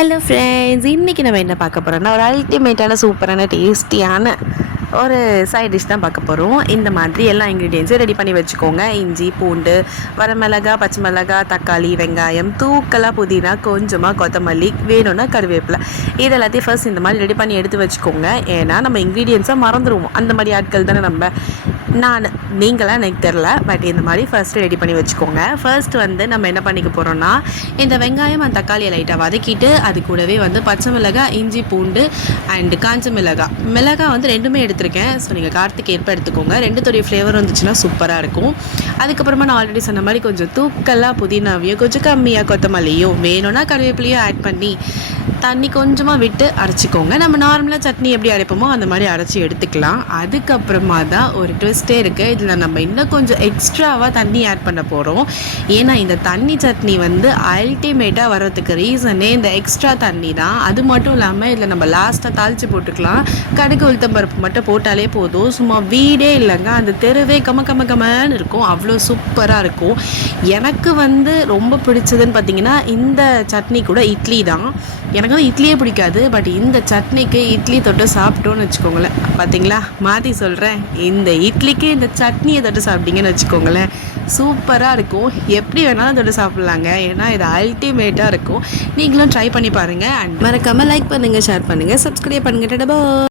Hello friends, இன்றைக்கி நம்ம என்ன பார்க்க போகிறோம்னா ஒரு அல்டிமேட்டான சூப்பரான டேஸ்டியான ஒரு சைட் டிஷ் தான் பார்க்க போகிறோம். இந்த மாதிரி எல்லா இன்க்ரீடியன்ஸும் ரெடி பண்ணி வச்சுக்கோங்க. இஞ்சி, பூண்டு, வரமிளகா, பச்சை மிளகா, தக்காளி, வெங்காயம், தூக்கலாக புதினா, கொஞ்சமாக கொத்தமல்லி, வேணும்னா கருவேப்பிலை. இது எல்லாத்தையும் ஃபர்ஸ்ட் இந்த மாதிரி ரெடி பண்ணி எடுத்து வச்சுக்கோங்க. ஏன்னா நம்ம இன்க்ரீடியன்ஸை மறந்துடுவோம். அந்த மாதிரி ஆட்கள் தானே நம்ம. நீங்களாம் எனக்கு தெரில, பட் இந்த மாதிரி ஃபர்ஸ்ட்டு ரெடி பண்ணி வச்சுக்கோங்க. ஃபர்ஸ்ட் நம்ம என்ன பண்ணிக்க போகிறோம்னா, இந்த வெங்காயம் அந்த தக்காளியை லைட்டாக வதக்கிட்டு அது கூடவே பச்சை மிளகாய், இஞ்சி, பூண்டு அண்டு காஞ்ச மிளகாய் ரெண்டுமே எடுத்திருக்கேன். ஸோ நீங்கள் காரத்துக்கு ஏற்ப எடுத்துக்கோங்க. ரெண்டுத்தோடைய ஃப்ளேவர் வந்துச்சுன்னா சூப்பராக இருக்கும். அதுக்கப்புறமா நான் ஆல்ரெடி சொன்ன மாதிரி கொஞ்சம் தூக்கலாக புதினாவையும் கொஞ்சம் கம்மியாக கொத்தமல்லியும் வேணும்னா கருவேப்பிலையும் ஆட் பண்ணி தண்ணி கொஞ்சமாக விட்டு அரைச்சிக்கோங்க. நம்ம நார்மலாக சட்னி எப்படி அரைப்போமோ அந்த மாதிரி அரைச்சி எடுத்துக்கலாம். அதுக்கப்புறமா தான் ஒரு ட்விஸ்ட்டே இருக்குது. இதில் நம்ம இன்னும் கொஞ்சம் எக்ஸ்ட்ராவாக தண்ணி ஆட் பண்ண போகிறோம். ஏன்னா இந்த தண்ணி சட்னி அல்டிமேட்டாக வர்றதுக்கு ரீசனே இந்த எக்ஸ்ட்ரா தண்ணி தான். அது மட்டும் இல்லாமல் இதில் நம்ம லாஸ்ட்டாக தாளித்து போட்டுக்கலாம். கடுகு உளுத்தம்பருப்பு மட்டும் போட்டாலே போதும். சும்மா வீடே இல்லைங்க, அந்த தெருவே கமன்னு இருக்கும். அவ்வளோ சூப்பராக இருக்கும். எனக்கு ரொம்ப பிடிச்சதுன்னு பார்த்தீங்கன்னா இந்த சட்னி கூட இட்லி தான். எனக்கு இட்லியே பிடிக்காது, பட் இந்த சட்னிக்கு இட்லி தொட்டு சாப்பிட்டோன்னு வச்சுக்கோங்களேன். பார்த்தீங்களா, மாற்றி சொல்கிறேன், இந்த இட்லிக்கு இந்த சட்னியை தொட்டு சாப்பிட்டீங்கன்னு வச்சுக்கோங்களேன், சூப்பராக இருக்கும். எப்படி வேணாலும் தொட்டு சாப்பிட்லாங்க. ஏன்னா இது அல்டிமேட்டாக இருக்கும். நீங்களும் ட்ரை பண்ணி பாருங்கள். அண்ட் மறக்காமல் லைக் பண்ணுங்கள், ஷேர் பண்ணுங்கள், சப்ஸ்கிரைப் பண்ணுங்கள்.